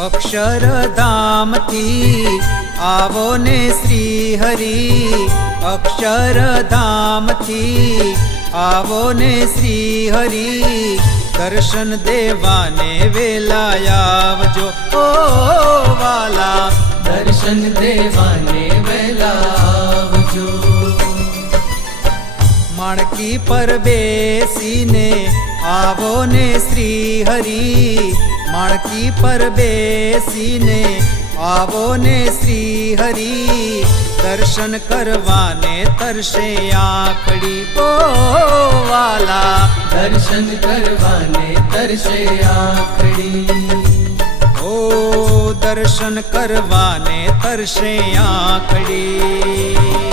અક્ષરધામથી આવો ને શ્રી હરિ, અક્ષરધામથી આવો ને શ્રી હરિ, દર્શન દેવાને વેલા આવજો ઓ વાલા, દર્શન દેવાને વેલા આવજો। માણકી પર બેસીને આવો ને શ્રી હરિ, માણકી પર બેસીને આવો ને શ્રી હરિ, દર્શન કરવાને તરસે આંખડી ઓ વાલા, દર્શન કરવાને તરસે આંખડી, ઓ દર્શન કરવાને તરસે આંખડી।